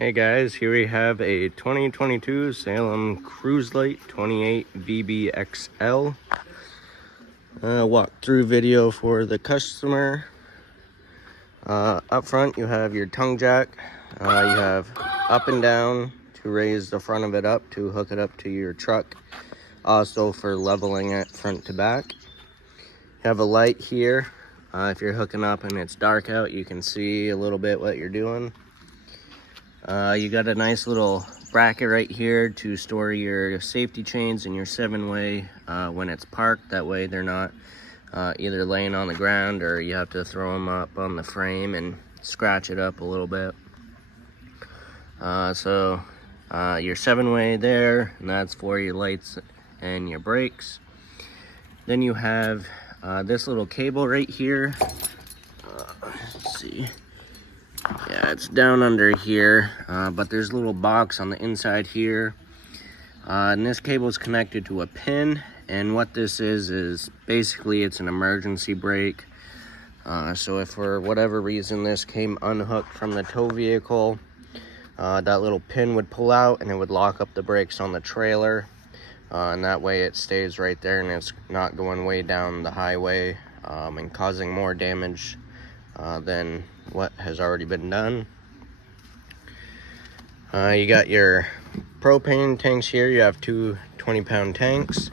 Hey guys, here we have a 2022 Salem Cruise Lite 28 VBXL walkthrough video for the customer. Up front you have your tongue jack. You have up and down to raise the front of it up to hook it up to your truck. Also for leveling it front to back. You have a light here. If you're hooking up and it's dark out, you can see a little bit what you're doing. You got a nice little bracket right here to store your safety chains and your 7-way when it's parked. That way they're not either laying on the ground or you have to throw them up on the frame and scratch it up a little bit. So your 7-way there, and that's for your lights and your brakes. Then you have this little cable right here. Let's see. Yeah, it's down under here, but there's a little box on the inside here. And this cable is connected to a pin, and what this is basically it's an emergency brake. So if for whatever reason this came unhooked from the tow vehicle, that little pin would pull out and it would lock up the brakes on the trailer. And that way it stays right there and it's not going way down the highway and causing more damage than what has already been done. You got your propane tanks here. You have two 20-pound tanks.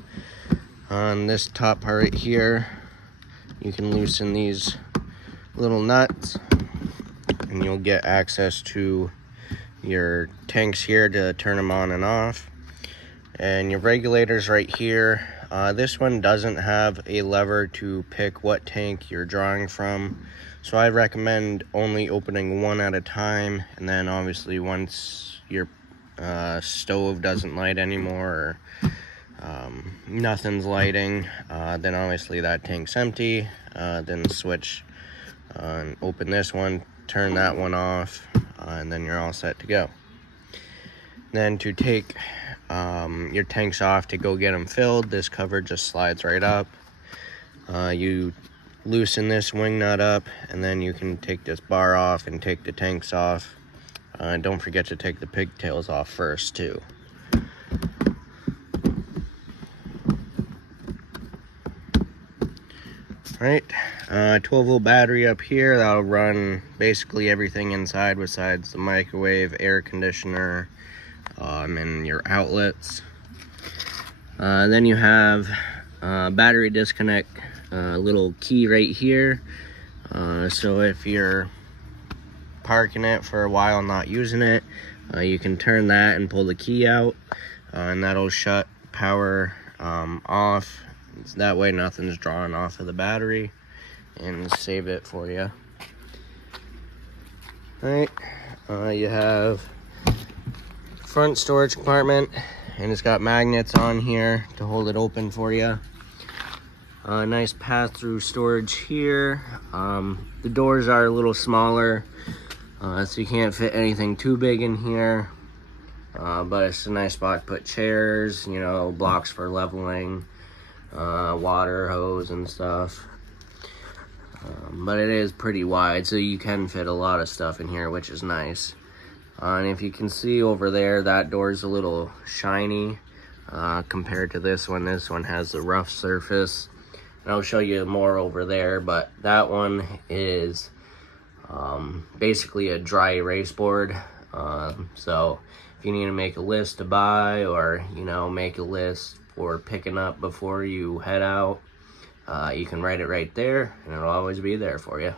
On this top part right here, you can loosen these little nuts and you'll get access to your tanks here to turn them on and off. And your regulators right here. This one doesn't have a lever to pick what tank you're drawing from, so I recommend only opening one at a time, and then obviously once your stove doesn't light anymore or nothing's lighting, then obviously that tank's empty. Then switch and open this one, turn that one off, and then you're all set to go. Then to take your tanks off to go get them filled, this cover just slides right up. You loosen this wing nut up, and then you can take this bar off and take the tanks off. Don't forget to take the pigtails off first too. Alright, 12-volt battery up here. That'll run basically everything inside besides the microwave, air conditioner, and your outlets. Then you have battery disconnect little key right here. So if you're parking it for a while not using it, you can turn that and pull the key out, and that'll shut power off. That way nothing's drawn off of the battery and save it for you. Alright, you have front storage compartment, and it's got magnets on here to hold it open for you. Nice pass-through storage here. The doors are a little smaller, so you can't fit anything too big in here, but it's a nice spot to put chairs, you know, blocks for leveling, water hose and stuff. But it is pretty wide, so you can fit a lot of stuff in here, which is nice. And if you can see over there, that door's a little shiny compared to this one. This one has the rough surface. And I'll show you more over there, but that one is basically a dry erase board. So if you need to make a list to buy, or you know, make a list for picking up before you head out, you can write it right there and it'll always be there for you.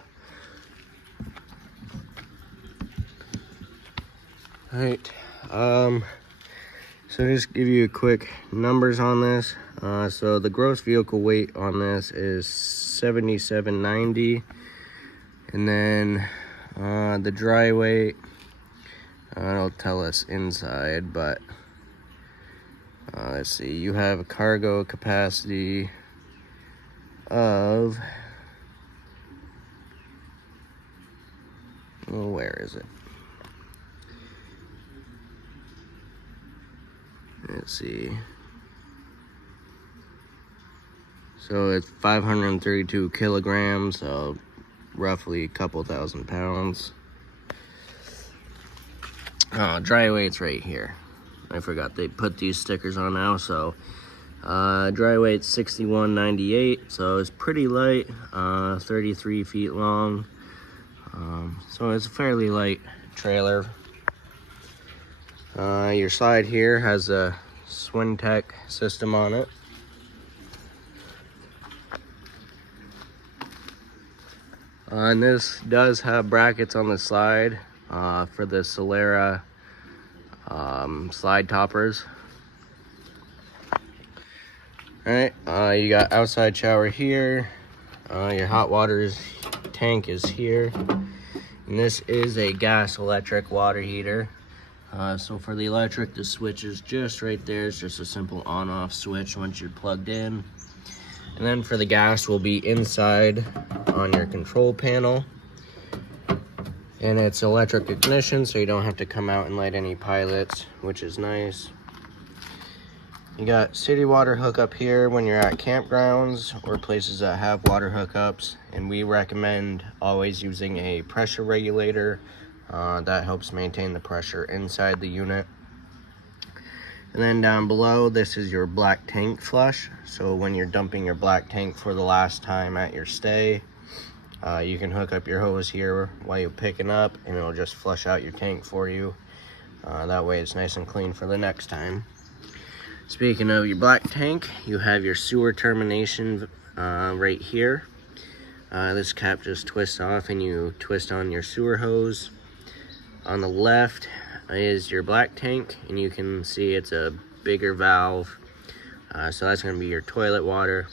Alright, so just give you a quick numbers on this. So the gross vehicle weight on this is 7790, and then the dry weight, it'll tell us inside, but let's see, you have a cargo capacity of, oh, where is it? Let's see. So it's 532 kilograms, so roughly a couple thousand pounds. Dry weight's right here. I forgot they put these stickers on now. So dry weight's 61.98, so it's pretty light, 33 feet long. So it's a fairly light trailer. Your side here has a Swintech system on it. And this does have brackets on the side for the Solera slide toppers. Alright, you got outside shower here. Your hot water tank is here. And this is a gas electric water heater. So for the electric, the switch is just right there. It's just a simple on-off switch once you're plugged in. And then for the gas will be inside on your control panel. And it's electric ignition, so you don't have to come out and light any pilots, which is nice. You got city water hookup here when you're at campgrounds or places that have water hookups. And we recommend always using a pressure regulator. That helps maintain the pressure inside the unit. And then down below, this is your black tank flush. So when you're dumping your black tank for the last time at your stay, you can hook up your hose here while you're picking up, and it'll just flush out your tank for you. That way it's nice and clean for the next time. Speaking of your black tank, you have your sewer termination right here. This cap just twists off and you twist on your sewer hose. On the left is your black tank, and you can see it's a bigger valve. So that's going to be your toilet water.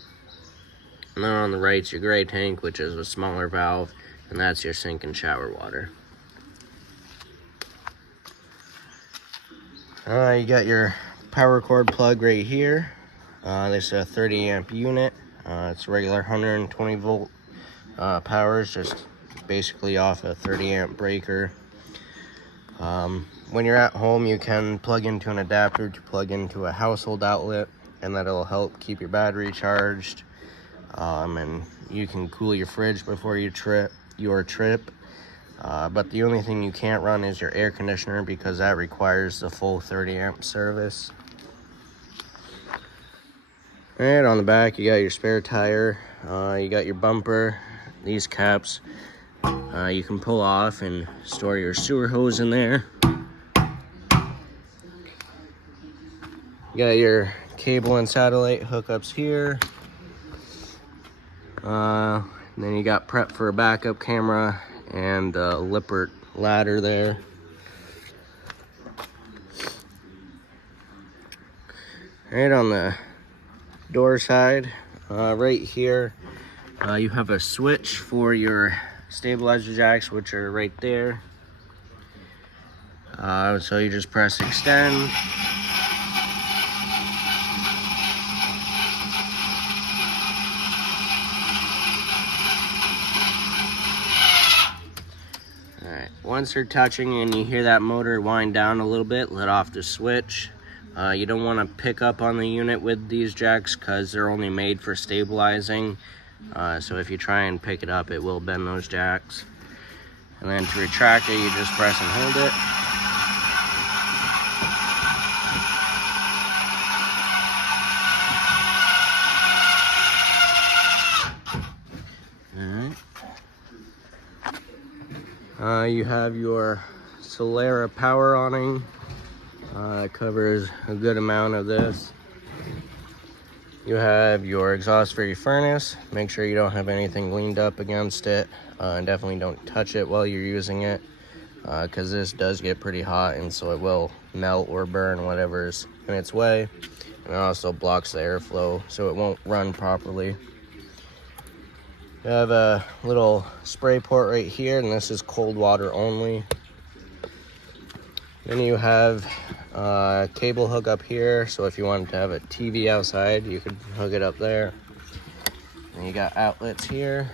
And then on the right's your gray tank, which is a smaller valve, and that's your sink and shower water. You got your power cord plug right here. This is a 30 amp unit. It's regular 120 volt power. It's just basically off a 30 amp breaker. When you're at home, you can plug into an adapter to plug into a household outlet, and that'll help keep your battery charged. And you can cool your fridge before your trip. But the only thing you can't run is your air conditioner, because that requires the full 30 amp service. And on the back, you got your spare tire. You got your bumper. These caps you can pull off and store your sewer hose in there. You got your cable and satellite hookups here. Then you got prep for a backup camera and a Lippert ladder there. Right on the door side, right here, you have a switch for your stabilizer jacks, which are right there. So you just press extend. Alright, once they're touching and you hear that motor wind down a little bit, let off the switch. You don't want to pick up on the unit with these jacks because they're only made for stabilizing. So if you try and pick it up, it will bend those jacks. And then to retract it, you just press and hold it. Alright. You have your Solera power awning. It covers a good amount of this. You have your exhaust for your furnace. Make sure you don't have anything leaned up against it, and definitely don't touch it while you're using it, because this does get pretty hot, and so it will melt or burn whatever's in its way. And it also blocks the airflow, so it won't run properly. You have a little spray port right here, and this is cold water only. Then you have a cable hook up here, so if you wanted to have a TV outside, you could hook it up there. And you got outlets here.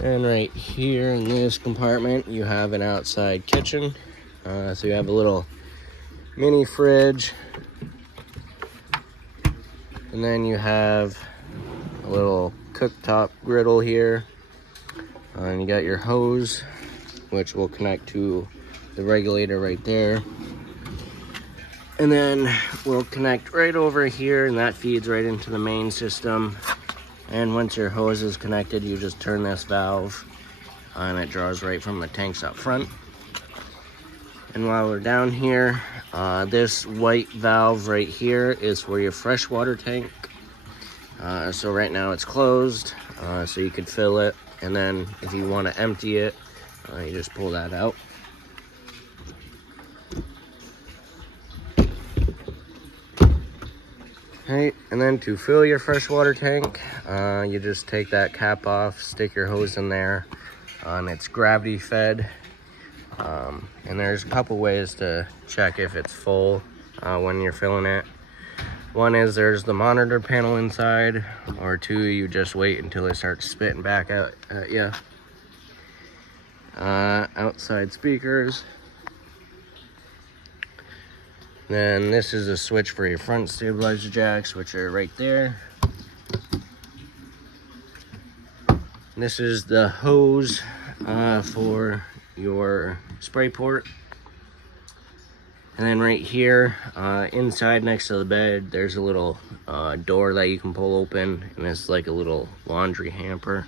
And right here in this compartment, you have an outside kitchen. So you have a little mini fridge. And then you have a little cooktop griddle here. And you got your hose which will connect to the regulator right there. And then we'll connect right over here, and that feeds right into the main system. And once your hose is connected, you just turn this valve and it draws right from the tanks up front. And while we're down here, this white valve right here is for your freshwater tank. So right now it's closed, so you could fill it, and then if you want to empty it, you just pull that out. Okay, and then to fill your freshwater tank, you just take that cap off, stick your hose in there, and it's gravity fed. And there's a couple ways to check if it's full when you're filling it. One is there's the monitor panel inside, or two, you just wait until it starts spitting back out at you. Outside speakers. Then this is a switch for your front stabilizer jacks, which are right there. This is the hose for your spray port. And then right here, inside next to the bed, there's a little door that you can pull open, and it's like a little laundry hamper.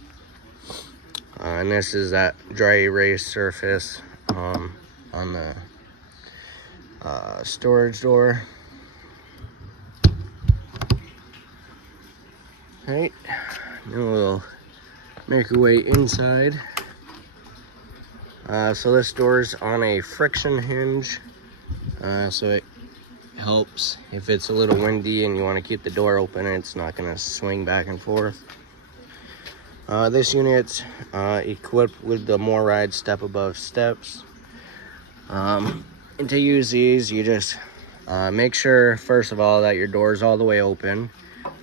And this is that dry erase surface on the storage door. Right, now we'll make our way inside. So this door's on a friction hinge, so it helps if it's a little windy and you want to keep the door open, it's not going to swing back and forth. This unit's equipped with the More Ride step above steps. And to use these, you just make sure, first of all, that your door is all the way open.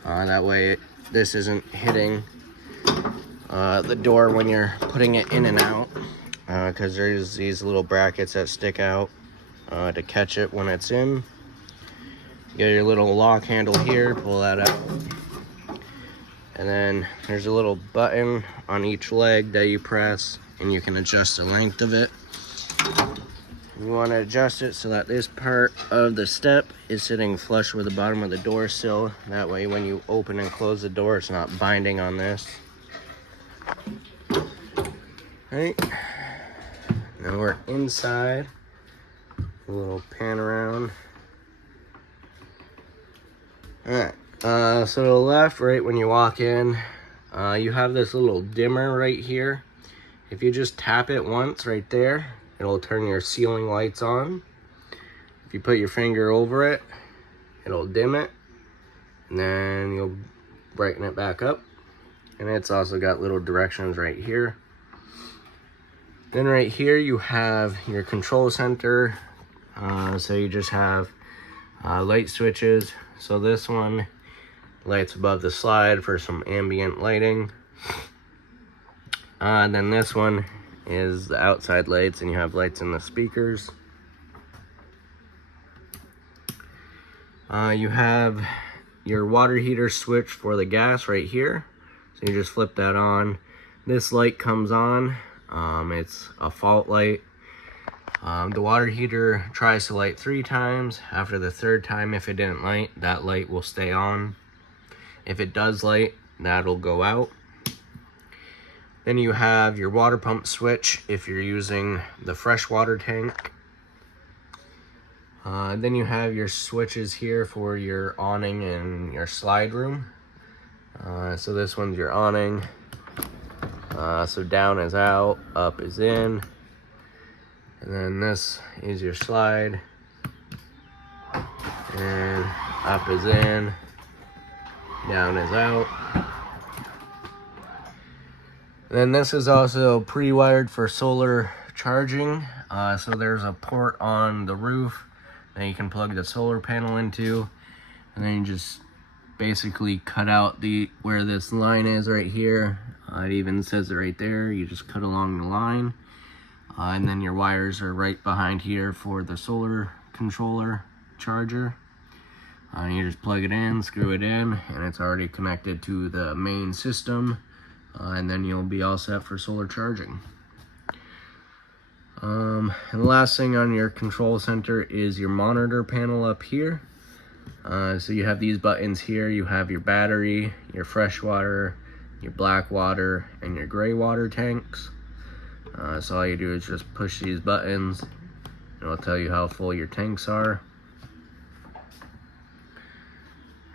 That way this isn't hitting the door when you're putting it in and out, because there's these little brackets that stick out to catch it when it's in. You get your little lock handle here, pull that out. And then there's a little button on each leg that you press, and you can adjust the length of it. You want to adjust it so that this part of the step is sitting flush with the bottom of the door sill. That way when you open and close the door, it's not binding on this. Right. Now we're inside. A little pan around. Alright. So to the left, right when you walk in, you have this little dimmer right here. If you just tap it once right there, it'll turn your ceiling lights on. If you put your finger over it, it'll dim it, and then you'll brighten it back up. And it's also got little directions right here. Then right here you have your control center. So you just have light switches. So this one lights above the slide for some ambient lighting. And then this one is the outside lights, and you have lights in the speakers. You have your water heater switch for the gas right here. So you just flip that on. This light comes on. It's a fault light. The water heater tries to light 3 times. After the 3rd time, if it didn't light, that light will stay on. If it does light, that'll go out. Then you have your water pump switch if you're using the freshwater tank. Then you have your switches here for your awning and your slide room. So this one's your awning. So down is out, up is in. And then this is your slide. And up is in, down is out. And then this is also pre-wired for solar charging. So there's a port on the roof that you can plug the solar panel into. And then you just basically cut out where this line is right here. It even says it right there. You just cut along the line. And then your wires are right behind here for the solar controller charger. You just plug it in, screw it in, and it's already connected to the main system. And then you'll be all set for solar charging. And the last thing on your control center is your monitor panel up here. So you have these buttons here. You have your battery, your fresh water, your black water, and your gray water tanks. So all you do is just push these buttons, and it'll tell you how full your tanks are.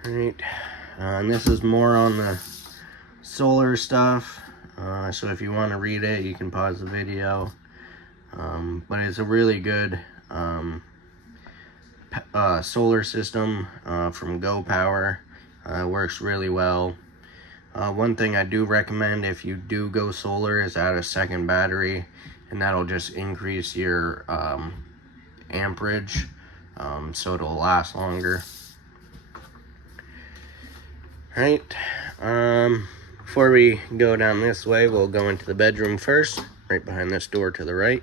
Alright, and this is more on the solar stuff. So if you want to read it, you can pause the video. But it's a really good solar system from Go Power. Works really well. One thing I do recommend if you do go solar is add a second battery, and that'll just increase your amperage, so it'll last longer. Alright, before we go down this way, we'll go into the bedroom first, right behind this door to the right.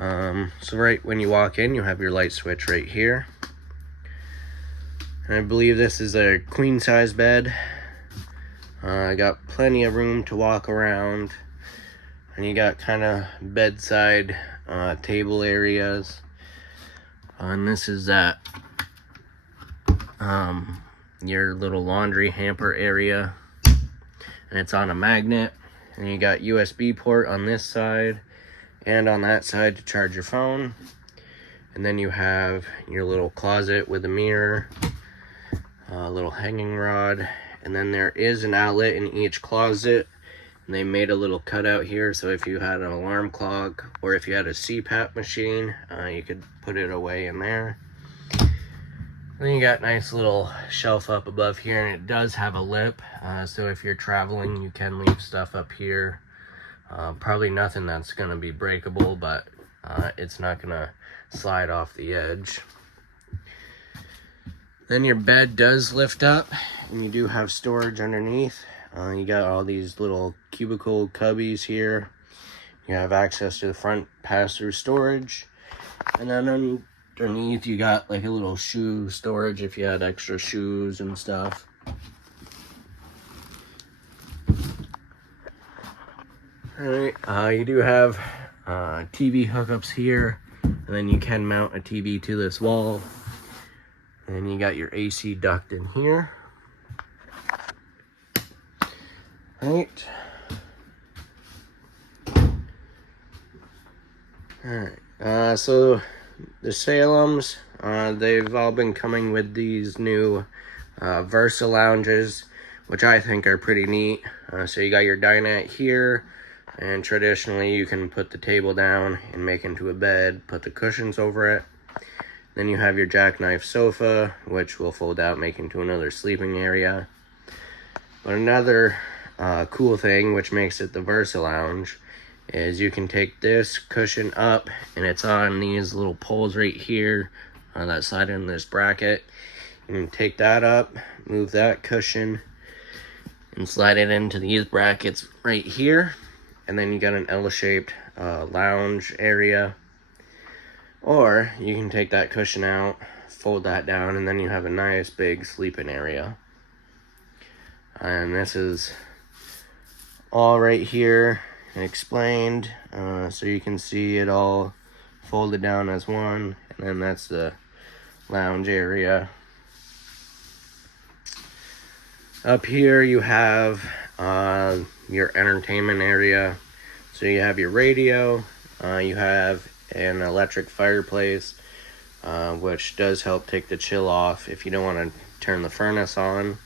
So right when you walk in, you have your light switch right here. And I believe this is a queen size bed. I got plenty of room to walk around, and you got kind of bedside table areas. And this is that your little laundry hamper area, and it's on a magnet. And you got USB port on this side and on that side to charge your phone. And then you have your little closet with a mirror, a little hanging rod, and then there is an outlet in each closet, and they made a little cutout here, so if you had an alarm clock or if you had a CPAP machine, you could put it away in there. And then you got a nice little shelf up above here, and it does have a lip, so if you're traveling, you can leave stuff up here. Probably nothing that's gonna be breakable, but it's not gonna slide off the edge. Then your bed does lift up, and you do have storage underneath. You got all these little cubicle cubbies here. You have access to the front pass-through storage, and then underneath you got like a little shoe storage if you had extra shoes and stuff. Alright, you do have TV hookups here, and then you can mount a TV to this wall. And you got your AC duct in here. Alright. So the Salems, they've all been coming with these new Versa lounges, which I think are pretty neat. So you got your dinette here, and traditionally you can put the table down and make into a bed, put the cushions over it. Then you have your jackknife sofa, which will fold out, make into another sleeping area. But another cool thing, which makes it the Versa Lounge, is you can take this cushion up, and it's on these little poles right here that slide in this bracket. You can take that up, move that cushion, and slide it into these brackets right here. And then you got an L-shaped lounge area. Or you can take that cushion out, fold that down, and then you have a nice big sleeping area. And this is all right here explained, so you can see it all folded down as one. And then that's the lounge area. Up here you have your entertainment area. So you have your radio, you have an electric fireplace, which does help take the chill off if you don't want to turn the furnace on.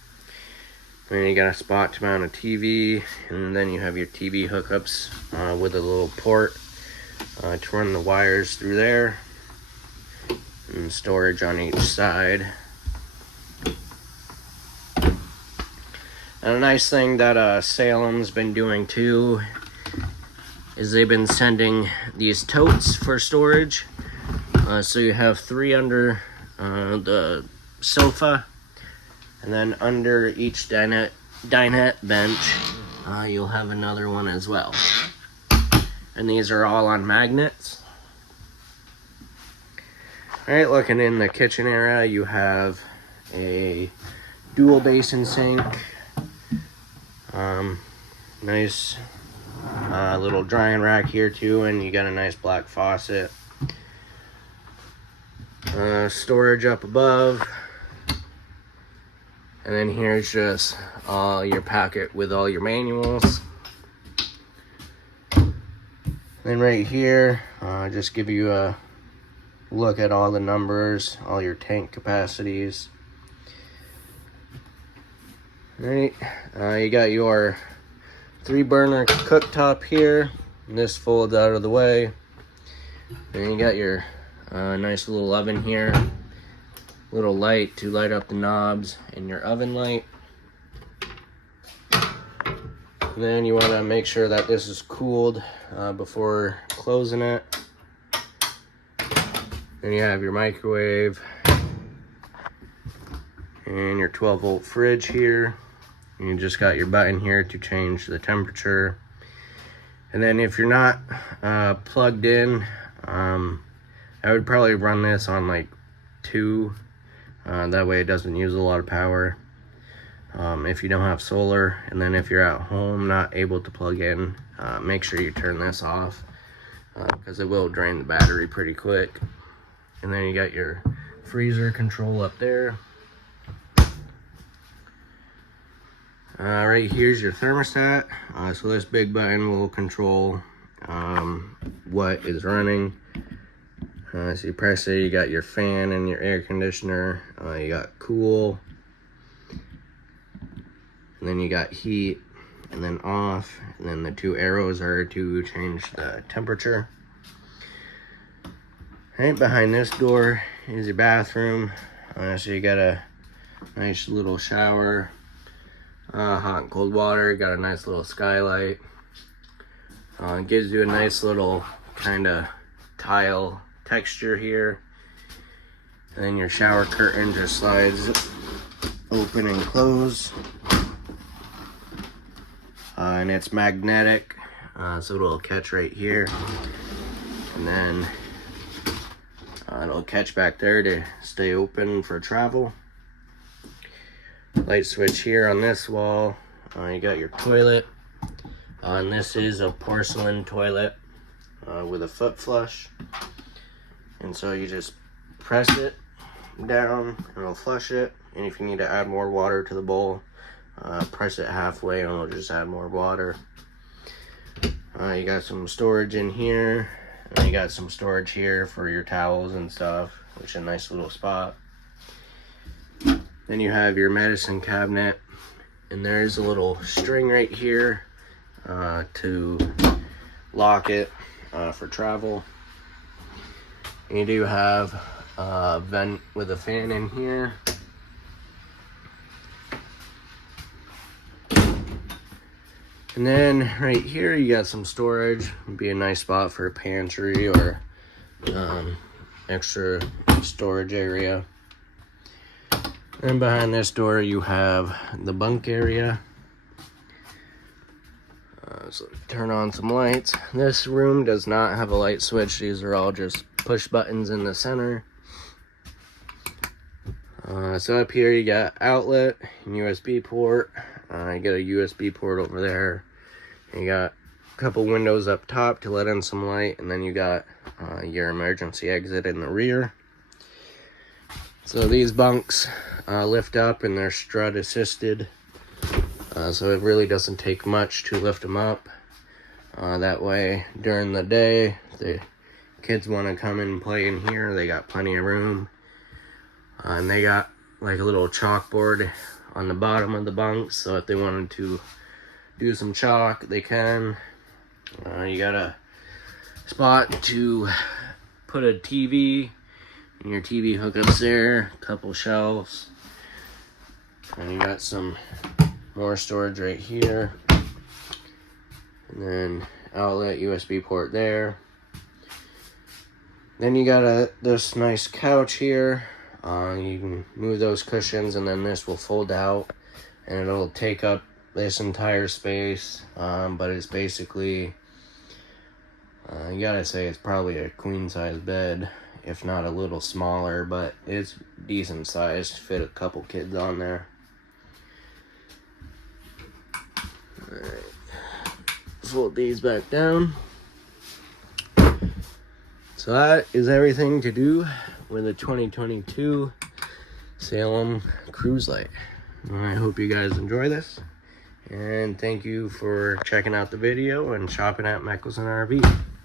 Then you got a spot to mount a TV, and then you have your TV hookups with a little port to run the wires through there, and storage on each side. And a nice thing that Salem's been doing too is they've been sending these totes for storage. So you have 3 under the sofa, and then under each dinette bench, you'll have another one as well. And these are all on magnets. Alright, looking in the kitchen area, you have a dual basin sink. Nice Little drying rack here too, and you got a nice black faucet. Storage up above. And then here's just your packet with all your manuals. Then right here, just give you a look at all the numbers, all your tank capacities. Right, you got your 3-burner cooktop here. And this folds out of the way. Then you got your nice little oven here. Little light to light up the knobs and your oven light. And then you want to make sure that this is cooled before closing it. Then you have your microwave and your 12-volt fridge here. And you just got your button here to change the temperature. And then if you're not plugged in, I would probably run this on like 2. That way it doesn't use a lot of power. If you don't have solar, and then if you're at home not able to plug in, make sure you turn this off because it will drain the battery pretty quick. And then you got your freezer control up there. Right here's your thermostat. So this big button will control what is running. So you press it, you got your fan and your air conditioner. You got cool. And then you got heat, and then off. And then the 2 arrows are to change the temperature. Right behind this door is your bathroom. So you got a nice little shower. Hot and cold water. Got a nice little skylight. It gives you a nice little kind of tile texture here. And then your shower curtain just slides open and close. And it's magnetic, so it'll catch right here. And then it'll catch back there to stay open for travel. Light switch here on this wall. You got your toilet. And this is a porcelain toilet with a foot flush. And so you just press it down and it'll flush it. And if you need to add more water to the bowl, press it halfway and it'll just add more water. You got some storage in here. And you got some storage here for your towels and stuff, which is a nice little spot. Then you have your medicine cabinet. And there's a little string right here to lock it for travel. And you do have a vent with a fan in here. And then right here you got some storage. It'd be a nice spot for a pantry or extra storage area. And behind this door you have the bunk area. So turn on some lights. This room does not have a light switch. These are all just push buttons in the center. So up here you got outlet and USB port. You got a USB port over there. You got a couple windows up top to let in some light, and then you got your emergency exit in the rear. So these bunks lift up and they're strut assisted. So it really doesn't take much to lift them up. That way during the day, if the kids want to come and play in here, they got plenty of room. And they got like a little chalkboard on the bottom of the bunks, so if they wanted to do some chalk, they can. You got a spot to put a TV, and your TV hookups there, a couple shelves, and you got some more storage right here, and then outlet USB port there. Then you got this nice couch here. You can move those cushions, and then this will fold out and it'll take up this entire space. But it's basically, you gotta say it's probably a queen size bed, if not a little smaller, but it's decent size to fit a couple kids on there. Alright. fold these back down. So that is everything to do with a 2022 Salem Cruise Lite. I hope you guys enjoy this, and thank you for checking out the video and shopping at Mickelson RV.